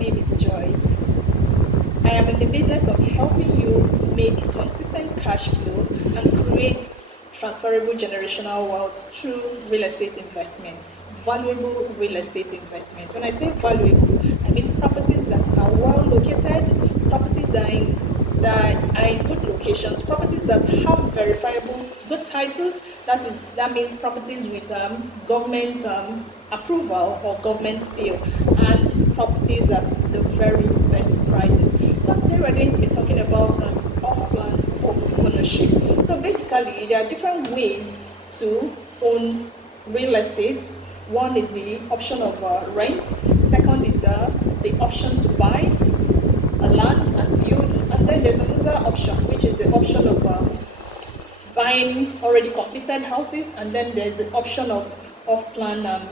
name is Joy. I am in the business of helping you make consistent cash flow and create transferable generational wealth through real estate investment, valuable real estate investment. When I say valuable, I mean properties that are well located, properties that are in good locations, properties that have verifiable good titles. That means properties with government approval or government seal, and properties at the very best prices. So today we're going to be talking about off-plan home ownership. So basically, there are different ways to own real estate. One is the option of rent. Second is the option to buy a land and build. And then there's another option, which is the option of buying already completed houses. And then there's the option of off-plan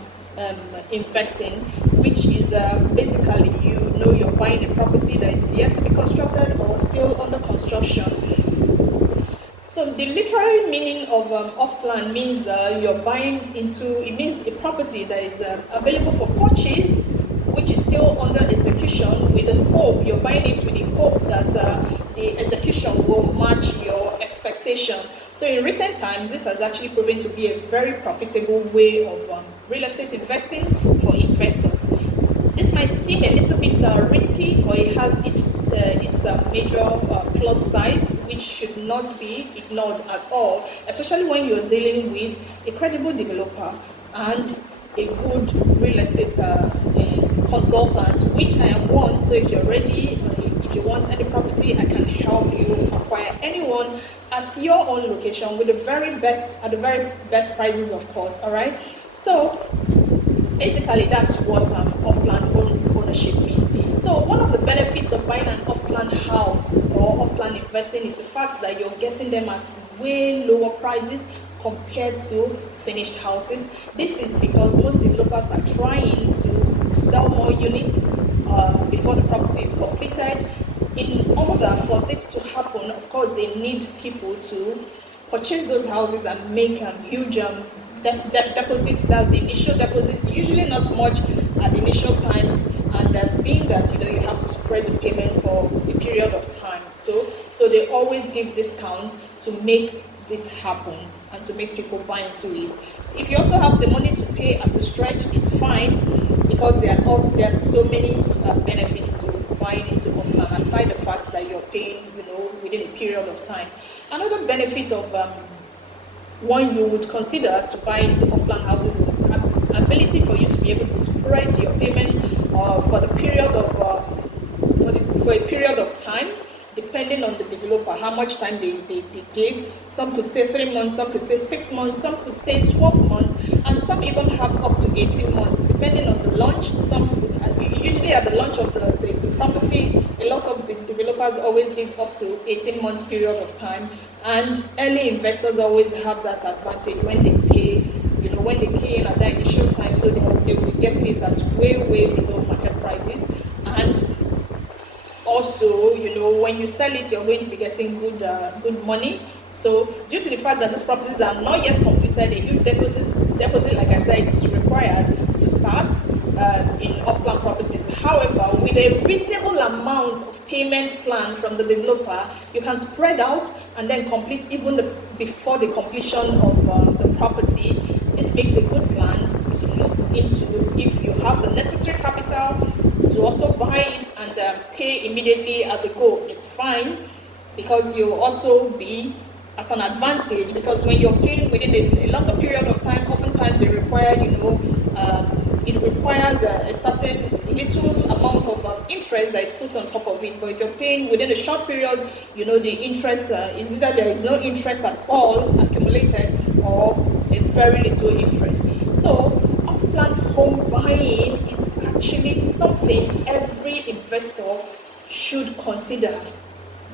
investing, which is basically you're buying a property that is yet to be constructed or still under construction. So the literal meaning of off-plan means you're buying into, it means a property that is available for purchase, which is still under execution, with the hope, you're buying it with the hope that the execution will match your expectation. So in recent times, this has actually proven to be a very profitable way of real estate investing for investors. This might seem a little bit risky, or it has its major plus sides, which should not be ignored at all, especially when you're dealing with a credible developer and a good real estate consultant, which I am one. So if you're ready, if you want any property, I can help you acquire anyone at your own location with the very best, at the very best prices, of course. All right. So basically, that's what off-plan ownership means. So one of the benefits of buying an off-plan house or off-plan investing is the fact that you're getting them at way lower prices compared to finished houses. This is because most developers are trying to sell more units before the property is completed. In order for this to happen, of course, they need people to purchase those houses and make huge deposits. That's the initial deposits, usually not much at the initial time, and being that you have to spread the payment for a period of time. So they always give discounts to make this happen and to make people buy into it. If you also have the money to pay at a stretch, it's fine, because there are so many benefits to buying into off-plan, aside the fact that you're paying within a period of time. Another benefit of one you would consider to buy into off-plan houses is the ability for you to be able to spread your payment for a period of time, depending on the developer, how much time they gave. Some could say 3 months, some could say 6 months, some could say 12 months, and some even have up to 18 months, depending on the launch. Usually at the launch of the property, a lot of the developers always give up to 18 months period of time, and early investors always have that advantage when they pay, when they pay in at that initial time, so they will be getting it at way below market prices. And also, when you sell it, you're going to be getting good money. So due to the fact that these properties are not yet completed, a huge deposit, like I said, is required to start in off-plan properties. However, with a reasonable amount of payment plan from the developer, you can spread out and then complete even before the completion of the property. This makes a good plan to look into if you have the necessary capital to also buy it and pay immediately at the go. It's fine, because you'll also be at an advantage, because when you're paying within a longer period of time, oftentimes it requires a certain little amount of interest that is put on top of it. But if you're paying within a short period, the interest is either there is no interest at all accumulated, or a very little interest. So off-plan home buying is actually something every investor should consider,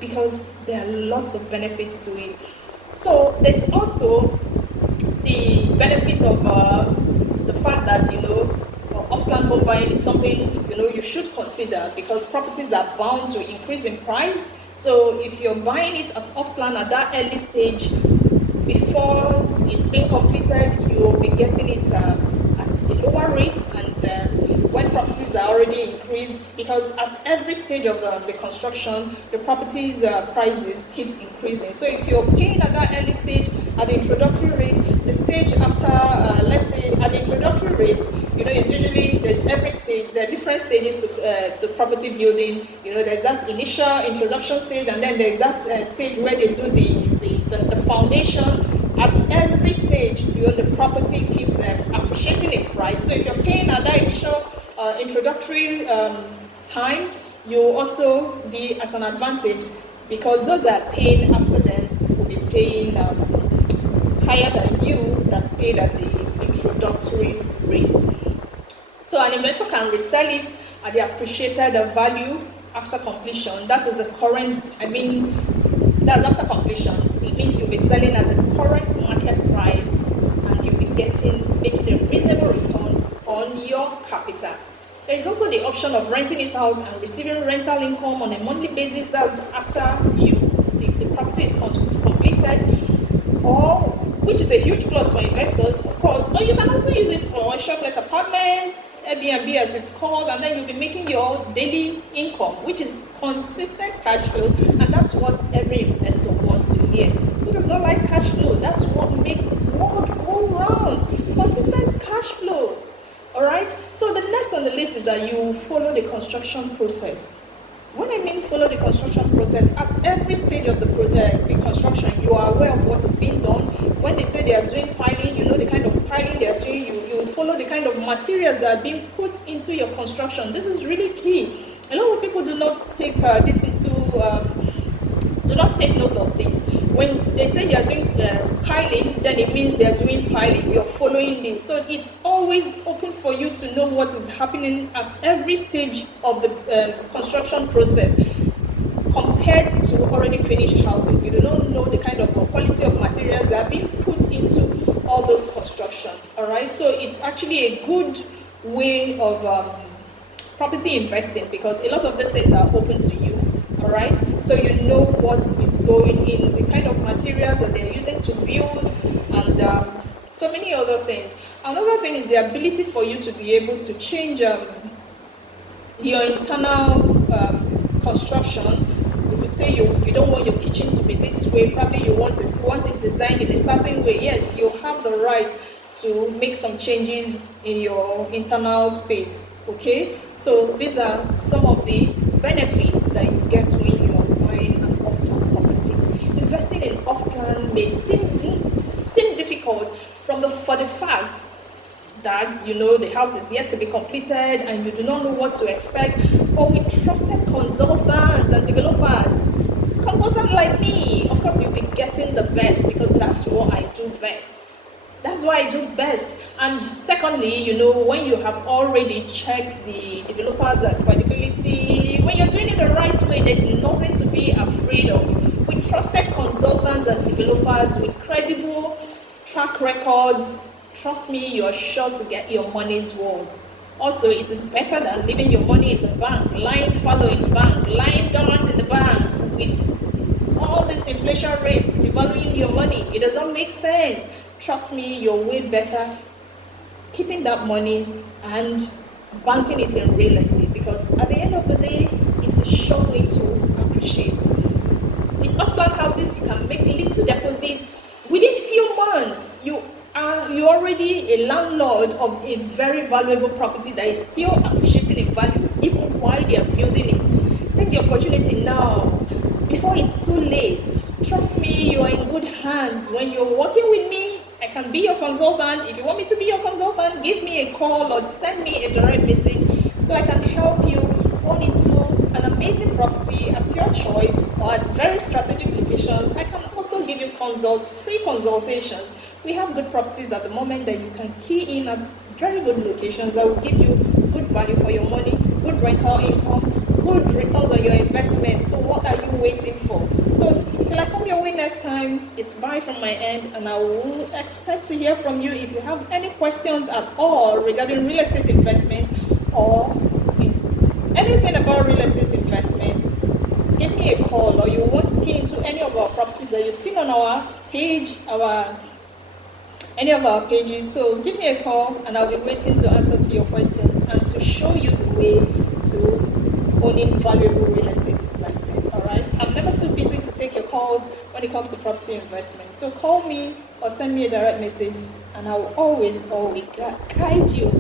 because there are lots of benefits to it. So there's also the benefit of the fact that off-plan home buying is something you should consider, because properties are bound to increase in price. So if you're buying it at off-plan at that early stage, before it's being completed, you'll be getting it at a lower rate, and when properties are already increased, because at every stage of the construction, the properties prices keeps increasing. So if you're paying at that early stage, at the introductory rate, the stage after, let's say at the introductory rate, it's usually, there's every stage, there are different stages to property building. There's that initial introduction stage, and then there's that stage where they do the foundation. At every stage, the property keeps appreciating in price. So if you're paying at that initial introductory time, you'll also be at an advantage, because those that are paying after them will be paying higher than you that paid at the introductory rate. So an investor can resell it at the appreciated value after completion. That is the current, that's after completion. It means you'll be selling at the current market price, and you'll be making a reasonable return on your capital. There is also the option of renting it out and receiving rental income on a monthly basis. That's after the property is completed, which is a huge plus for investors, of course. But you can also use it for short-let apartments, Airbnb as it's called, and then you'll be making your daily income, which is consistent cash flow, and that's what every investor wants to hear. Who does not like cash flow? That's what makes the world go round. Consistent cash flow. All right. So the next on the list is that you follow the construction process. When I mean follow the construction process, at every stage of the construction, you are aware of what is being done. When they say they are doing piling, you know the kind of piling they are doing. You follow the kind of materials that are being put into your construction. This is really key. A lot of people do not take do not take note of this. When they say they are doing piling, then it means they are doing piling. You're following this. So it's always open for you to know what is happening at every stage of the construction process, compared to already finished houses. You do not know the kind of quality of materials that are being put into all those construction. All right. So it's actually a good way of property investing, because a lot of these things are open to you. All right, so you know what is going in, the kind of materials that they're using to build, and so many other things. Another thing is the ability for you to be able to change your internal construction. If you say you don't want your kitchen to be this way, probably you want it designed in a certain way. Yes, you have the right to make some changes in your internal space. Okay, so these are some of the benefits that you get when you are buying an off-plan property. Investing in off-plan may seem difficult for the fact that the house is yet to be completed and you do not know what to expect. But with trusted consultants and developers, consultants like me, of course you'll be getting the best, because that's what I do best. That's what I do best. And secondly, when you have already checked the developer's credibility, when you're doing it the right way, there's nothing to be afraid of. With trusted consultants and developers with credible track records, trust me, you are sure to get your money's worth. Also, it is better than leaving your money in the bank, lying fallow in the bank, lying dormant in the bank with all this inflation rates devaluing your money. It does not make sense. Trust me, you're way better keeping that money and banking it in real estate, because at the end of the day, it's a sure way to appreciate. With off-plan houses, you can make little deposits within few months. You're already a landlord of a very valuable property that is still appreciating in value even while they are building it. Take the opportunity now before it's too late. Trust me, you are in good hands. When you're working with me, I can be your consultant. If you want me to be your consultant, give me a call or send me a direct message so I can help you own into an amazing property at your choice or at very strategic locations. I can also give you free consultations. We have good properties at the moment that you can key in at very good locations that will give you good value for your money, good rental income, good returns on your investment. So what are you waiting for? So till I come your way next time, it's bye from my end, and I will expect to hear from you. If you have any questions at all regarding real estate investment or anything about real estate investments, give me a call, or you want to key into any of our properties that you've seen on our page, any of our pages. So give me a call and I'll be waiting to answer to your questions. and to show you the way to owning valuable real estate investment. All right, I'm never too busy to take your calls when it comes to property investment. So call me or send me a direct message, and I will always guide you